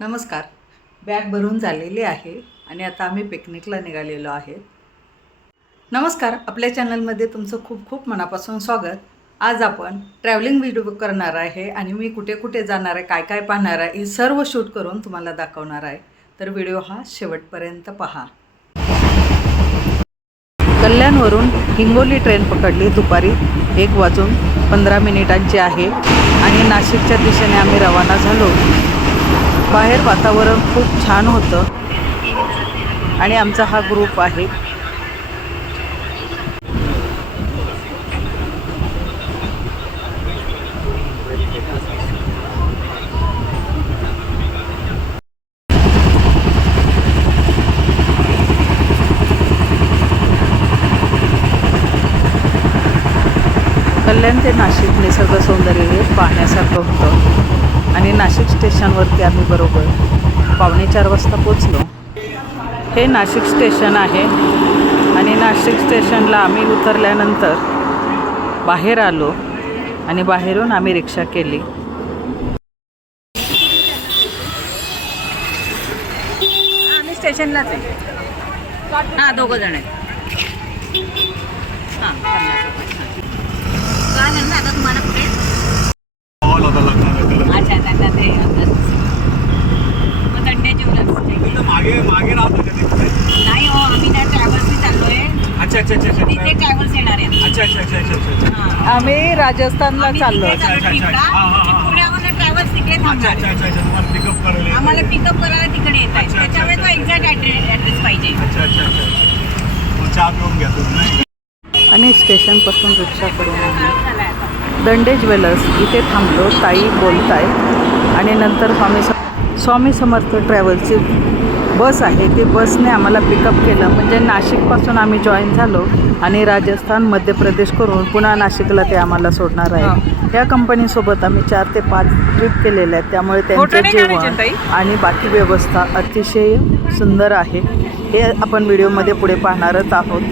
नमस्कार. बॅग भरून झालेली आहे आणि आता आम्ही पिकनिकला निघालेलो आहे. नमस्कार, आपल्या चॅनलमध्ये तुमचं खूप खूप मनापासून स्वागत. आज आपण ट्रॅव्हलिंग व्हिडिओ करणार आहे आणि मी कुठे कुठे जाणार आहे, काय काय पाहणार आहे, हे सर्व शूट करून तुम्हाला दाखवणार आहे. तर व्हिडिओ हा शेवटपर्यंत पहा. कल्याणवरून हिंगोली ट्रेन पकडली. दुपारी 1:15 आहे आणि नाशिकच्या दिशेने आम्ही रवाना झालो. बाहेर वातावरण खूप छान होतं आणि आमचा हा ग्रुप आहे. कल्याण ते नाशिक निसर्ग सौंदर्य हे पाहण्यासारखं होतं आणि नाशिक स्टेशनवरती आम्ही बरोबर 3:45 वाजता पोचलो. हे नाशिक स्टेशन आहे आणि नाशिक स्टेशनला आम्ही उतरल्यानंतर बाहेर आलो आणि बाहेरून आम्ही रिक्षा केली. आम्ही स्टेशनलाच आहे. हां, 2 जण आहेत. हां, काय म्हणलं आता तुम्हाला कुठे? अच्छा, त्यांना ते मग दंड्याची मागे राहतो नाही हो, आम्ही त्या ट्रॅव्हल्सने चाललोय. अच्छा. तिथे ट्रॅव्हल्स येणार आहेत. अच्छा. आम्ही राजस्थानला चाललो. पुण्यावरून ट्रॅव्हल्स तिकडे थांबणार. तुम्हाला पिकअप करायला आम्हाला पिकअप करायला तिकडे येत आहे. त्याच्यामुळे तो एक्झॅक्ट ॲड्रेस पाहिजे. अच्छा. चहा पिऊन घ्या तुम्ही. आणि स्टेशनपासून रिक्षा करून आम्ही दंडे ज्वेलर्स इथे थांबलो. ताई बोलताय आणि नंतर स्वामी समर्थ ट्रॅव्हल्सची बस आहे, ती बसने आम्हाला पिकअप केलं. म्हणजे नाशिकपासून आम्ही जॉईन झालो आणि राजस्थान मध्य प्रदेश करून पुन्हा नाशिकला ते आम्हाला सोडणार आहे. या कंपनीसोबत आम्ही 4 ते 5 ट्रिप केलेल्या आहेत, त्यामुळे त्यांचे जेवण आणि बाकी व्यवस्था अतिशय सुंदर आहे. हे आपण व्हिडिओमध्ये पुढे पाहणारच आहोत.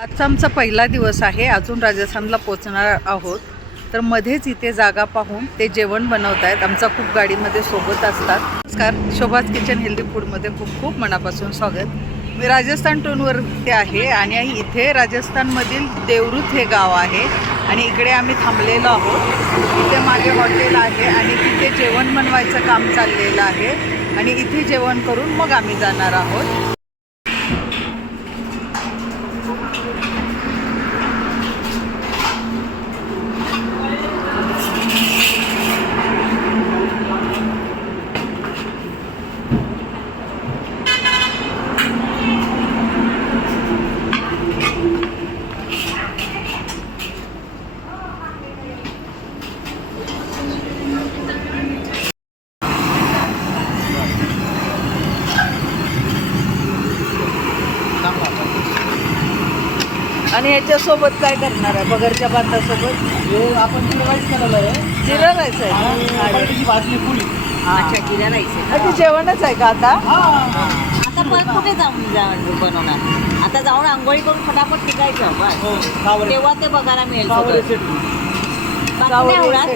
आजचा आमचा पहिला दिवस आहे. अजून राजस्थानला पोचणार आहोत. तर मध्येच इथे जागा पाहून ते जेवण बनवत आहेत. आमचा खूप गाडीमध्ये सोबत असतात. नमस्कार, शोभाज किचन हेल्दी फूडमध्ये खूप खूप मनापासून स्वागत. मी राजस्थान टूरवरती आहे आणि इथे राजस्थानमधील देवरुत हे गाव आहे आणि इकडे आम्ही थांबलेलो आहोत. इथे मागे हॉटेल आहे आणि तिथे जेवण बनवायचं काम चाललेलं आहे आणि इथे जेवण करून मग आम्ही जाणार आहोत. आणि याच्यासोबत काय करणार आहे? बगरच्या भातासोबत आपण जिरा राईस केलेला आहे. जिरा राईस आहे. बटाट्याची भाजी पुरी. अच्छा, जिरा राईस आहे. ते जेवणच आहे का आता? आता परत कुठे जाऊन बनवणार? आता जाऊन आंघोळी करून फटाफट निघायचं बस. तेव्हा ते बघायला मिळेल. बाकी नाही होणार.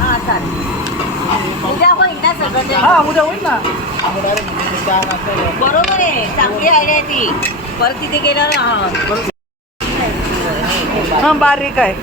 हां, चालेल. उद्या होईल ना सगळं ते? हा, उद्या होईल ना. बरोबर आहे, चांगली आयडिया आहे ती. परत तिथे गेल्यावर हां बारीक आहे.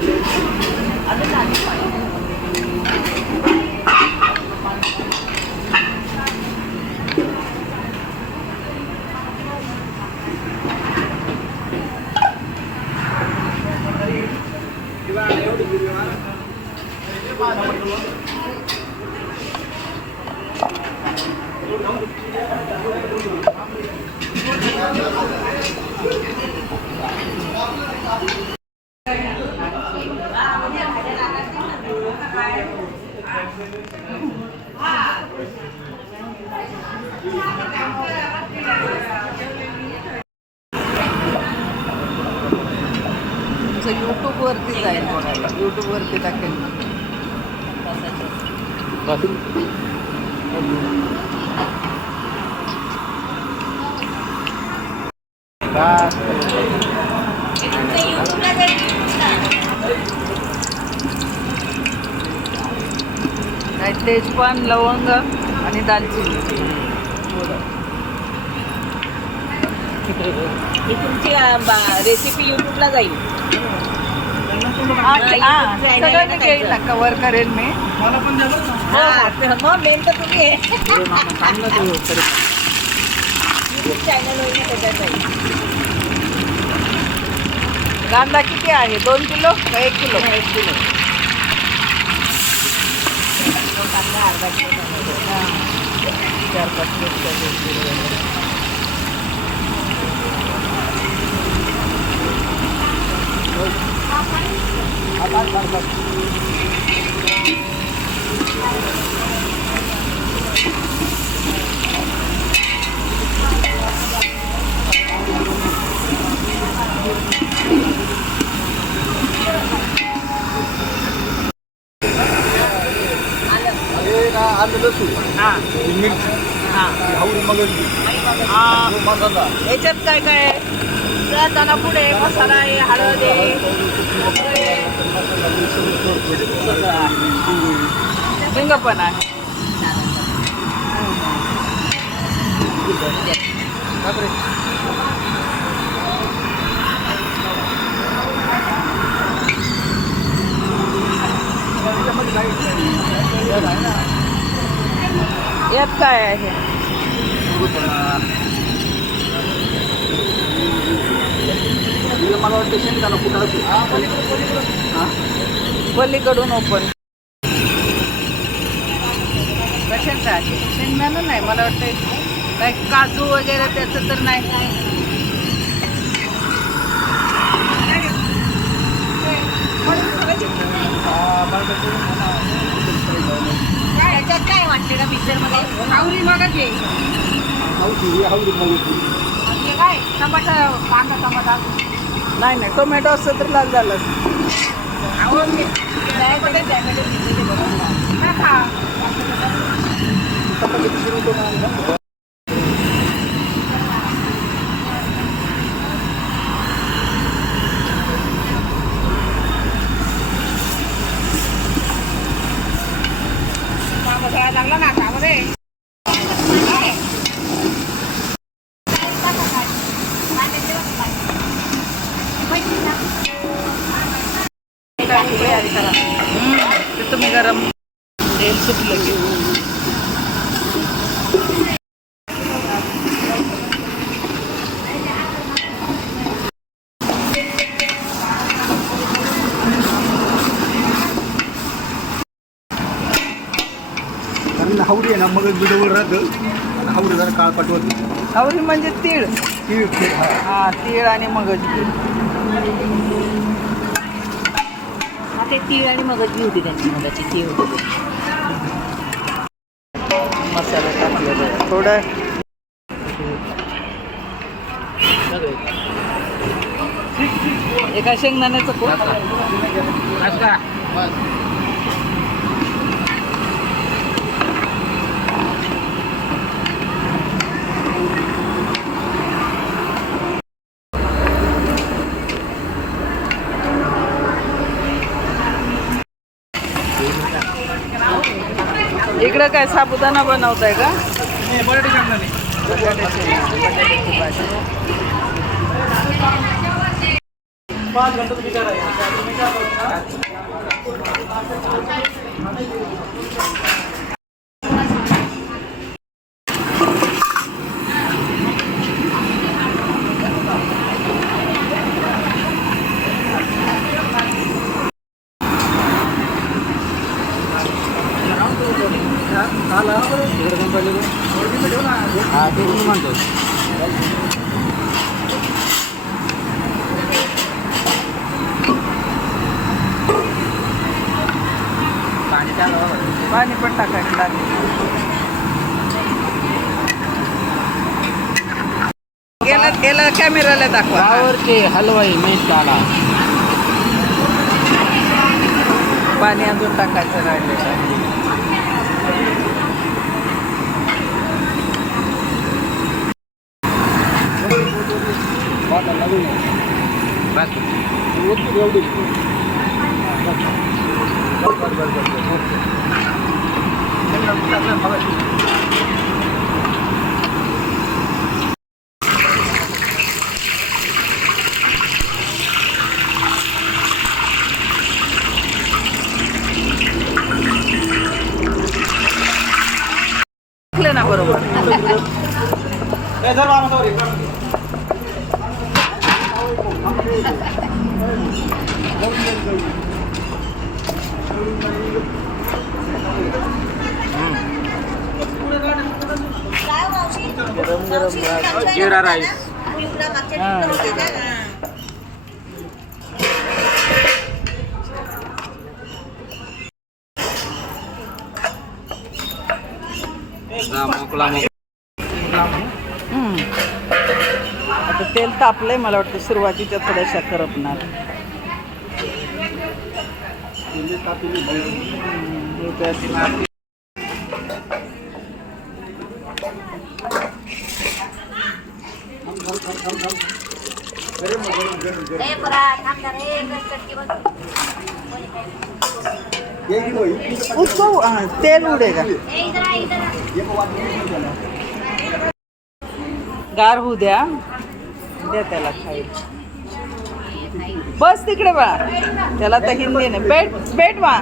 यूट्यूबवरती जाईल बघायला. यूट्यूबवरती टाकेल. तेजपान, लवंग आणि दालचिनी. ही तुमची रेसिपी युट्यूबला जाईल. सगळं घेईल ना, कव्हर करेल मी. मग मेन तर तुम्ही युट्यूब चॅनल होईल त्याच्यात जाईल. कांदा किती आहे? 2 किलो का 1 किलो? 1 किलो कांदा, अर्धा किलो टोमॅटो. 4-5 किलो. याच्यात काय काय आहे? त्याला पुढे मसाला आहे, हळद आहे, हिंग पण आहे. यात काय आहे? मला वाटतं शेंगदाणा कुठं असेल. पलीकडून ओपन. कशाचं आहे? शेंगदाणा नाही, मला वाटतं काय काजू वगैरे त्याचं तर नाही. त्याच्यात काय वाटते का मिक्सरमध्ये? आवरी मागत ये. काय टमाटा कांदा टमाटा नाही नाही, टोमॅटो असतं तर लाल झालं असतं. लागला ना त्यामध्ये. तुम्ही गरम तेल सुटलं की हावरी आहे ना, मग बिडवर राहतं. हावरी जरा काळ पाठवत. आवरी म्हणजे तीळ. तीळ हा, तीळ आणि मगज बी. ते तीळ आणि मगज बी होती त्यांची, मगाची तीळ होती. मसाला टाकलेला आहे थोडं. एका शेंगदाण्याचं कोण इकडं काय साबुदाणा बनवताय का? बटाटे शेंगदाणे. बटाट्याची भाजी. पाणी पण टाकायचं लागेल. गेला कॅमेराला दाखवा. हलवाई मेंढपाला पाणी अजून टाकायचं राहिलेलं. ना बरोबर. जीरा राईस. मोकळा आता तेल तापलंय, मला वाटतं सुरुवातीच्या थोड्याशा करपणार. उसको तेल उडेगा. गार होऊ द्या, द्या त्याला खाईल. बस तिकडे बा, त्याला तर हिंदी नाही. बेट बेट वा.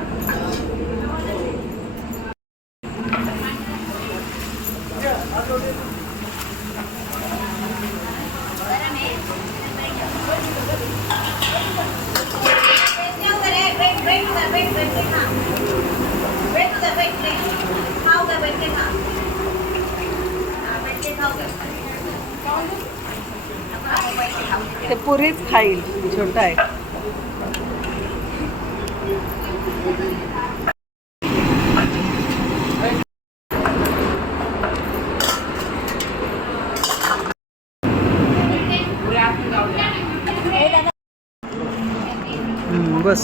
ते पुरीच खाईल, छोटा आहे. बस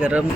गरम.